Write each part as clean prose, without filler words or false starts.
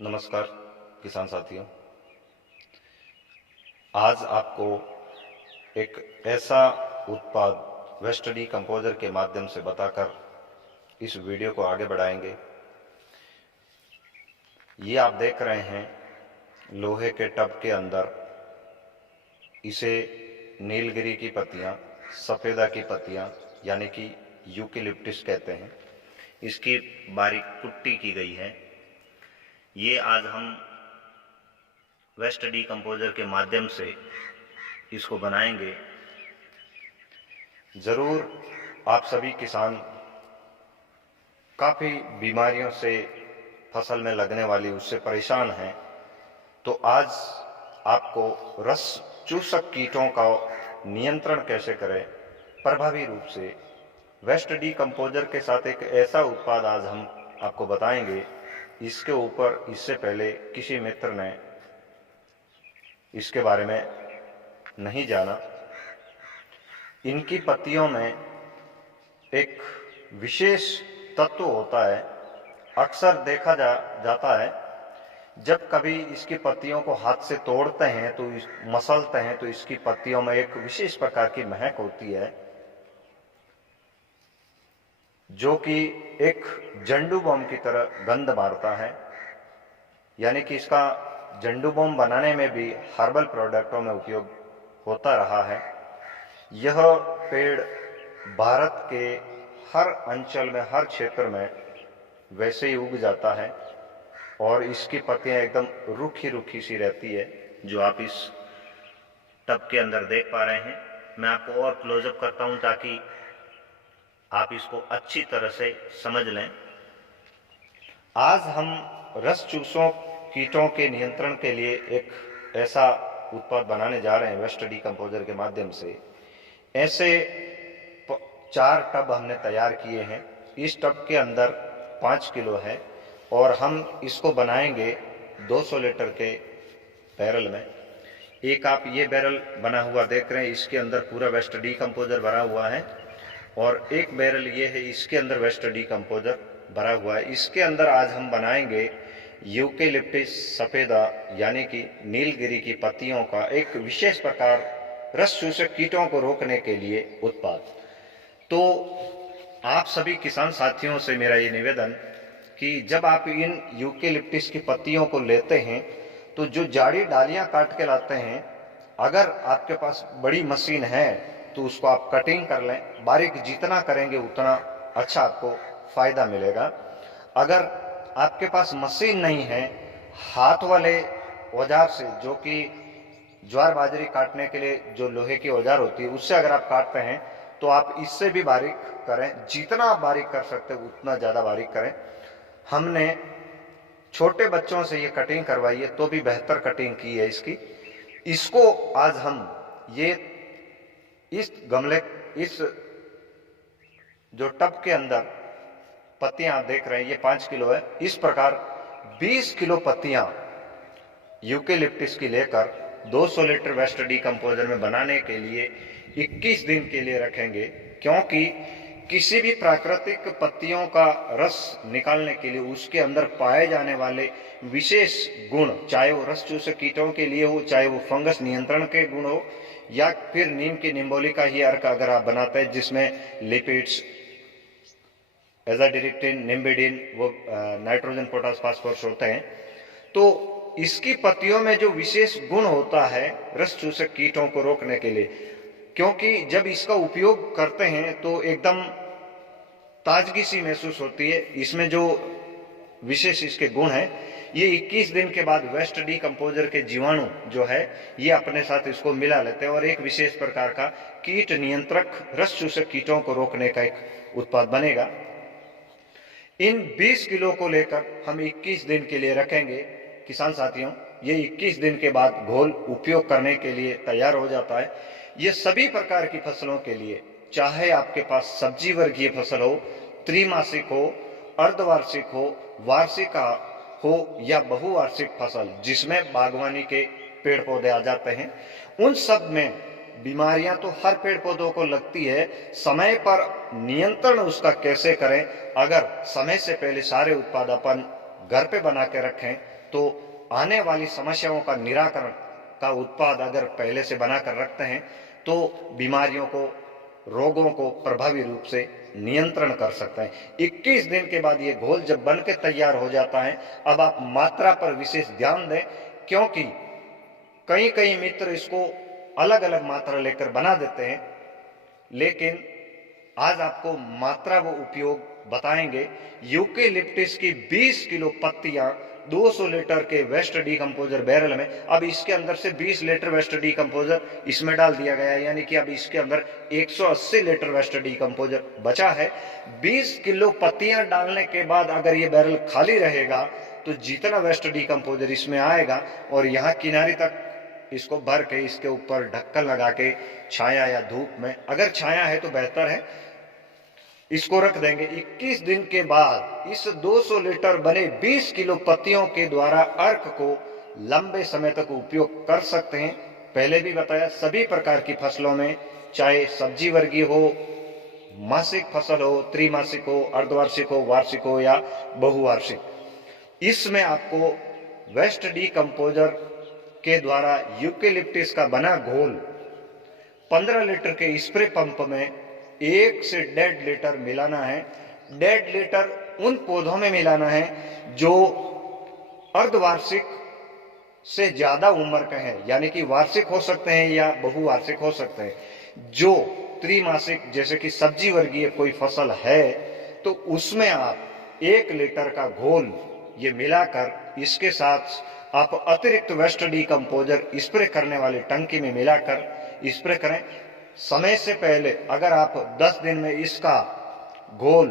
नमस्कार किसान साथियों। आज आपको एक ऐसा उत्पाद वेस्ट डीकम्पोजर के माध्यम से बताकर इस वीडियो को आगे बढ़ाएंगे। ये आप देख रहे हैं लोहे के टब के अंदर इसे नीलगिरी की पत्तियां, सफेदा की पत्तियां यानी कि यूकेलिप्टिस कहते हैं, इसकी बारीक कुट्टी की गई है। ये आज हम वेस्ट डीकम्पोजर के माध्यम से इसको बनाएंगे। ज़रूर आप सभी किसान काफ़ी बीमारियों से फसल में लगने वाली उससे परेशान हैं, तो आज आपको रस चूसक कीटों का नियंत्रण कैसे करें प्रभावी रूप से, वेस्ट डीकम्पोजर के साथ एक ऐसा उत्पाद आज हम आपको बताएंगे। इसके ऊपर इससे पहले किसी मित्र ने इसके बारे में नहीं जाना। इनकी पत्तियों में एक विशेष तत्व होता है। अक्सर देखा जाता है जब कभी इसकी पत्तियों को हाथ से तोड़ते हैं तो मसलते हैं तो इसकी पत्तियों में एक विशेष प्रकार की महक होती है, जो कि एक झंडू बम की तरह गंध मारता है। यानी कि इसका झंडू बम बनाने में भी हर्बल प्रोडक्टों में उपयोग होता रहा है। यह पेड़ भारत के हर अंचल में, हर क्षेत्र में वैसे ही उग जाता है और इसकी पत्तियां एकदम रूखी रूखी सी रहती है, जो आप इस टब के अंदर देख पा रहे हैं। मैं आपको और क्लोजअप करता हूं ताकि आप इसको अच्छी तरह से समझ लें। आज हम रस चूसों कीटों के नियंत्रण के लिए एक ऐसा उत्पाद बनाने जा रहे हैं वेस्ट डीकम्पोजर के माध्यम से। ऐसे 4 टब हमने तैयार किए हैं। इस टब के अंदर 5 किलो है और हम इसको बनाएंगे 200 लीटर के बैरल में। एक आप ये बैरल बना हुआ देख रहे हैं, इसके अंदर पूरा वेस्ट डीकम्पोजर भरा हुआ है, और एक बैरल ये है, इसके अंदर वेस्ट डीकम्पोजर भरा हुआ है। इसके अंदर आज हम बनाएंगे यूकेलिप्टिस सफेदा यानी कि नीलगिरी की पत्तियों का एक विशेष प्रकार रस चूसक कीटों को रोकने के लिए उत्पाद। तो आप सभी किसान साथियों से मेरा ये निवेदन कि जब आप इन यूकेलिप्टिस की पत्तियों को लेते हैं तो जो जाड़ी डालियां काट के लाते हैं, अगर आपके पास बड़ी मशीन है तो उसको आप कटिंग कर लें। बारीक जितना करेंगे उतना अच्छा आपको फायदा मिलेगा। अगर आपके पास मशीन नहीं है, हाथ वाले औजार से, जो कि ज्वार बाजरी काटने के लिए जो लोहे की औजार होती है उससे अगर आप काटते हैं तो आप इससे भी बारीक करें। जितना आप बारीक कर सकते हो उतना ज़्यादा बारीक करें। हमने छोटे बच्चों से ये कटिंग करवाई है तो भी बेहतर कटिंग की है इसकी। इसको आज हम ये इस गमले, इस जो टब के अंदर पत्तियां आप देख रहे हैं, ये 5 किलो है। इस प्रकार 20 किलो पत्तियां यूकेलिप्टिस की लेकर 200 लीटर वेस्ट डीकम्पोजर में बनाने के लिए 21 दिन के लिए रखेंगे, क्योंकि किसी भी प्राकृतिक पत्तियों का रस निकालने के लिए उसके अंदर पाए जाने वाले विशेष गुण, चाहे वो रस चूसक कीटों के लिए हो, चाहे वो फंगस नियंत्रण के गुण हो, या फिर नीम की निम्बोली का ही अर्क अगर आप बनाते हैं जिसमें लिपिड्स, एजाडिरेक्टिन, निम्बिडिन, वो नाइट्रोजन, पोटास, फास्फोरस होते हैं, तो इसकी पत्तियों में जो विशेष गुण होता है रस चूसक कीटों को रोकने के लिए, क्योंकि जब इसका उपयोग करते हैं तो एकदम ताजगी सी महसूस होती है। इसमें जो विशेष इसके गुण हैं, ये 21 दिन के बाद वेस्ट डीकम्पोजर के जीवाणु जो है ये अपने साथ इसको मिला लेते हैं और एक विशेष प्रकार का कीट नियंत्रक रस चूसक कीटों को रोकने का एक उत्पाद बनेगा। इन 20 किलो को लेकर हम 21 दिन के लिए रखेंगे। किसान साथियों, ये 21 दिन के बाद घोल उपयोग करने के लिए तैयार हो जाता है। ये सभी प्रकार की फसलों के लिए, चाहे आपके पास सब्जी वर्गीय फसल हो, त्रिमासिक हो, अर्धवार्षिक हो, वार्षिक हो या बहुवार्षिक फसल जिसमें बागवानी के पेड़ पौधे आ जाते हैं, उन सब में बीमारियां तो हर पेड़ पौधों को लगती है। समय पर नियंत्रण उसका कैसे करें, अगर समय से पहले सारे उत्पाद अपन घर पे बना के रखें तो आने वाली समस्याओं का निराकरण का उत्पाद अगर पहले से बनाकर रखते हैं तो बीमारियों को, रोगों को प्रभावी रूप से नियंत्रण कर सकते हैं। 21 दिन के बाद ये घोल जब बन के तैयार हो जाता है, अब आप मात्रा पर विशेष ध्यान दें, क्योंकि कई कई मित्र इसको अलग अलग मात्रा लेकर बना देते हैं, लेकिन आज आपको मात्रा व उपयोग बताएंगे। यूकेलिप्टिस की 20 किलो पत्तियां 200 लीटर के वेस्ट डीकंपोजर बैरल में, अब इसके अंदर से 20 लीटर वेस्ट डीकंपोजर इसमें डाल दिया गया है, यानी कि अब इसके अंदर 180 लीटर वेस्ट डीकंपोजर बचा है। 20 किलो पत्तियां डालने के बाद अगर ये बैरल खाली रहेगा तो जितना वेस्ट डीकंपोजर इसमें आएगा और यहाँ किनारे तक इसको भर के इसके ऊपर ढक्कन लगा के छाया या धूप में, अगर छाया है तो बेहतर है, इसको रख देंगे। 21 दिन के बाद इस 200 लीटर बने 20 किलो पत्तियों के द्वारा अर्क को लंबे समय तक उपयोग कर सकते हैं। पहले भी बताया, सभी प्रकार की फसलों में, चाहे सब्जी वर्गीय हो, मासिक फसल हो, त्रिमासिक हो, अर्धवार्षिक हो, वार्षिक हो या बहुवार्षिक, इसमें आपको वेस्ट डीकंपोजर के द्वारा यूकेलिप्टिस का बना घोल 15 लीटर के स्प्रे पंप में 1 से 1.5 लीटर मिलाना है। 1.5 लीटर उन पौधों में मिलाना है जो अर्धवार्षिक से ज्यादा उम्र के हैं, यानी कि वार्षिक हो सकते हैं या बहुवार्षिक हो सकते हैं। जो त्रिमासिक जैसे कि सब्जी वर्गीय कोई फसल है तो उसमें आप 1 लीटर का घोल ये मिलाकर इसके साथ आप अतिरिक्त वेस्ट डीकंपोजर स्प्रे करने वाली टंकी में मिलाकर स्प्रे करें। समय से पहले अगर आप 10 दिन में इसका घोल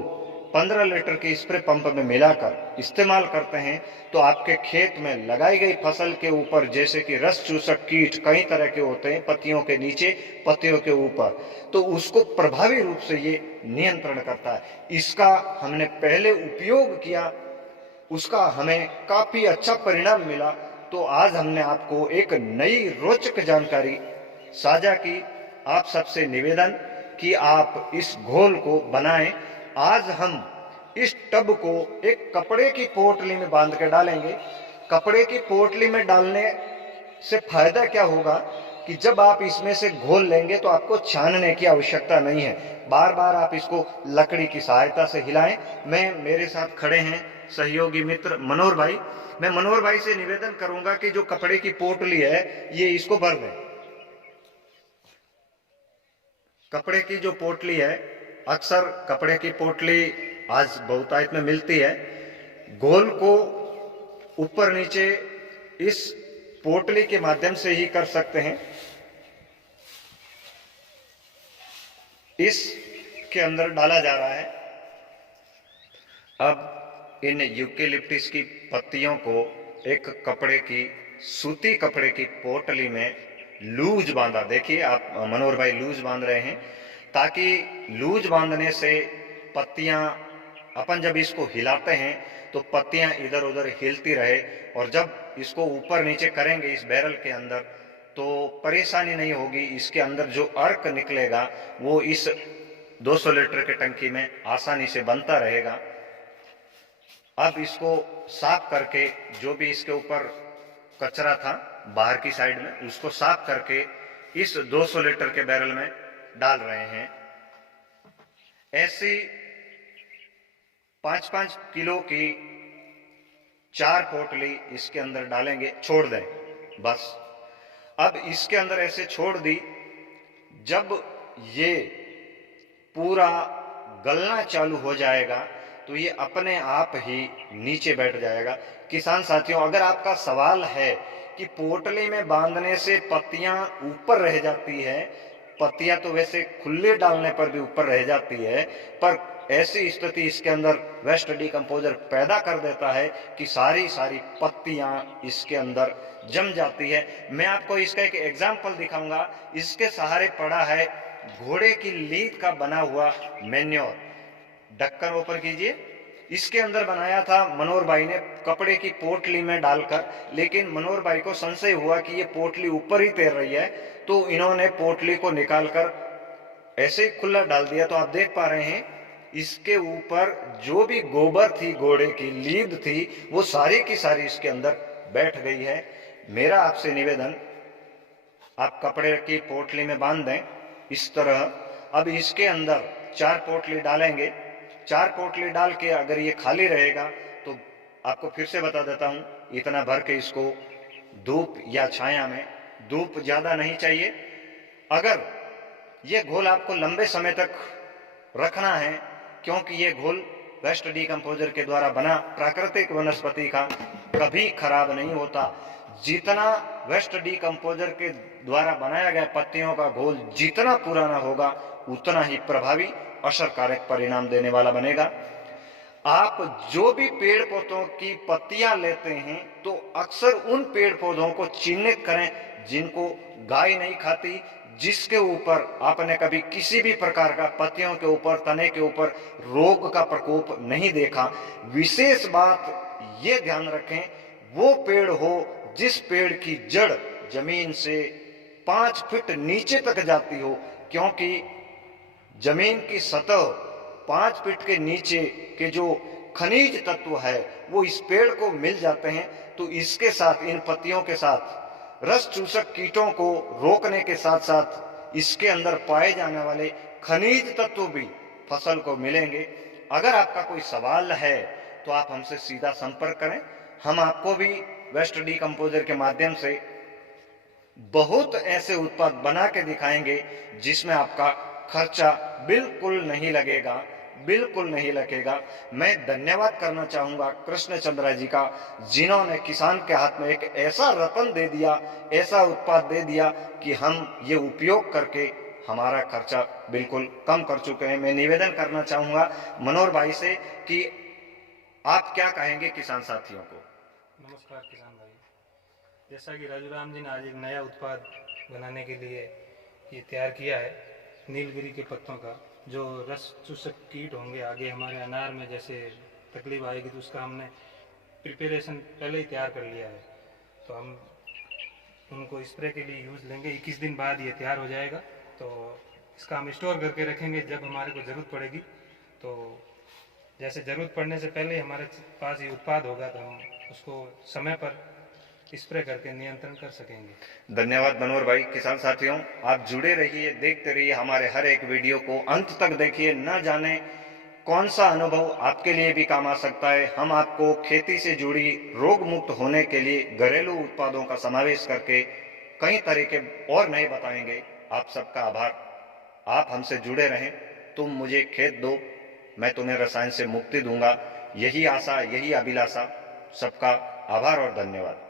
15 लीटर के स्प्रे पंप में मिलाकर इस्तेमाल करते हैं तो आपके खेत में लगाई गई फसल के ऊपर, जैसे कि रस चूसक कीट कई तरह के होते हैं, पत्तियों के नीचे, पत्तियों के ऊपर, तो उसको प्रभावी रूप से ये नियंत्रण करता है। इसका हमने पहले उपयोग किया, उसका हमें काफी अच्छा परिणाम मिला, तो आज हमने आपको एक नई रोचक जानकारी साझा की। आप सबसे निवेदन कि आप इस घोल को बनाएं। आज हम इस टब को एक कपड़े की पोटली में बांध कर डालेंगे। कपड़े की पोटली में डालने से फायदा क्या होगा कि जब आप इसमें से घोल लेंगे तो आपको छानने की आवश्यकता नहीं है, बार बार आप इसको लकड़ी की सहायता से हिलाएं। मेरे साथ खड़े हैं सहयोगी मित्र मनोहर भाई। मैं मनोहर भाई से निवेदन करूंगा कि जो कपड़े की पोटली है ये इसको भर दें। कपड़े की जो पोटली है, अक्सर कपड़े की पोटली आज बहुतायत में मिलती है। घोल को ऊपर नीचे इस पोटली के माध्यम से ही कर सकते हैं। इसके अंदर डाला जा रहा है। अब इन यूकेलिप्टिस की पत्तियों को एक कपड़े की, सूती कपड़े की पोटली में लूज बांधा। देखिए आप मनोहर भाई लूज बांध रहे हैं, ताकि लूज बांधने से पत्तियां, अपन जब इसको हिलाते हैं तो पत्तियां इधर उधर हिलती रहे, और जब इसको ऊपर नीचे करेंगे इस बैरल के अंदर तो परेशानी नहीं होगी। इसके अंदर जो अर्क निकलेगा वो इस 200 लीटर के टंकी में आसानी से बनता रहेगा। अब इसको साफ करके, जो भी इसके ऊपर कचरा था बाहर की साइड में, उसको साफ करके इस 200 लीटर के बैरल में डाल रहे हैं। ऐसी 5-5 किलो की 4 पोटली इसके अंदर डालेंगे, छोड़ दें बस। अब इसके अंदर ऐसे छोड़ दी, जब ये पूरा गलना चालू हो जाएगा तो ये अपने आप ही नीचे बैठ जाएगा। किसान साथियों, अगर आपका सवाल है कि पोटली में बांधने से पत्तियां ऊपर रह जाती है, पत्तियां तो वैसे खुले डालने पर भी ऊपर रह जाती है, पर ऐसी स्थिति इसके अंदर वेस्ट डीकंपोजर पैदा कर देता है कि सारी पत्तियां इसके अंदर जम जाती है। मैं आपको इसका एक एग्जाम्पल दिखाऊंगा। इसके सहारे पड़ा है घोड़े की लीद का बना हुआ मैन्योर। ढक्कन ओपन कीजिए। इसके अंदर बनाया था मनोहर भाई ने कपड़े की पोटली में डालकर, लेकिन मनोहर भाई को संशय हुआ कि ये पोटली ऊपर ही तैर रही है, तो इन्होंने पोटली को निकालकर ऐसे ही खुला डाल दिया। तो आप देख पा रहे हैं इसके ऊपर जो भी गोबर थी, घोड़े की लीद थी, वो सारी की सारी इसके अंदर बैठ गई है। मेरा आपसे निवेदन, आप कपड़े की पोटली में बांध दें इस तरह। अब इसके अंदर 4 पोटली डालेंगे। 4 पोटली डाल के अगर ये खाली रहेगा तो आपको फिर से बता देता हूं, इतना भर के इसको धूप या छाया में, धूप ज्यादा नहीं चाहिए। अगर ये घोल आपको लंबे समय तक रखना है, क्योंकि ये घोल वेस्ट डीकम्पोजर के द्वारा बना प्राकृतिक वनस्पति का कभी खराब नहीं होता। जितना वेस्ट डीकम्पोजर के द्वारा बनाया गया पत्तियों का घोल जितना पुराना होगा उतना ही प्रभावी असरकारक परिणाम देने वाला बनेगा। आप जो भी पेड़ पौधों की पत्तियां लेते हैं तो अक्सर उन पेड़ पौधों को चिन्हित करें जिनको गाय नहीं खाती, जिसके ऊपर आपने कभी किसी भी प्रकार का पत्तियों के ऊपर, तने के ऊपर रोग का प्रकोप नहीं देखा। विशेष बात ये ध्यान रखें, वो पेड़ हो जिस पेड़ की जड़ जमीन से 5 फीट नीचे तक जाती हो, क्योंकि जमीन की सतह 5 फीट के नीचे के जो खनिज तत्व है वो इस पेड़ को मिल जाते हैं। तो इसके साथ, इन पत्तियों के साथ रस चूसक कीटों को रोकने के साथ साथ इसके अंदर पाए जाने वाले खनिज तत्व भी फसल को मिलेंगे। अगर आपका कोई सवाल है तो आप हमसे सीधा संपर्क करें। हम आपको भी वेस्ट डीकम्पोजर के माध्यम से बहुत ऐसे उत्पाद बना के दिखाएंगे जिसमें आपका खर्चा बिल्कुल नहीं लगेगा, बिल्कुल नहीं लगेगा। मैं धन्यवाद करना चाहूंगा कृष्ण चंद्रा जी का, जिन्होंने किसान के हाथ में एक ऐसा रतन दे दिया, ऐसा उत्पाद दे दिया कि हम ये उपयोग करके हमारा खर्चा बिल्कुल कम कर चुके हैं। मैं निवेदन करना चाहूंगा मनोहर भाई से कि आप क्या कहेंगे किसान साथियों को। नमस्कार किसान भाई, जैसा कि राजू राम जी ने आज एक नया उत्पाद बनाने के लिए ये तैयार किया है नीलगिरी के पत्तों का, जो रस चूसक कीट होंगे आगे हमारे अनार में जैसे तकलीफ आएगी तो उसका हमने प्रिपरेशन पहले ही तैयार कर लिया है। तो हम उनको स्प्रे के लिए यूज़ लेंगे। 21 दिन बाद ये तैयार हो जाएगा, तो इसका हम स्टोर करके रखेंगे। जब हमारे को ज़रूरत पड़ेगी तो जैसे ज़रूरत पड़ने से पहले ही हमारे पास ये उत्पाद होगा तो हम उसको समय पर स्प्रे करके नियंत्रण कर सकेंगे। धन्यवाद मनोहर भाई। किसान साथियों, आप जुड़े रहिए, देखते रहिए हमारे हर एक वीडियो को, अंत तक देखिए। न जाने कौन सा अनुभव आपके लिए भी काम आ सकता है। हम आपको खेती से जुड़ी रोग मुक्त होने के लिए घरेलू उत्पादों का समावेश करके कई तरीके और नए बताएंगे। आप सबका आभार। आप हमसे जुड़े रहें। तुम मुझे खेत दो, मैं तुम्हें रसायन से मुक्ति दूंगा। यही आशा, यही अभिलाषा। सबका आभार और धन्यवाद।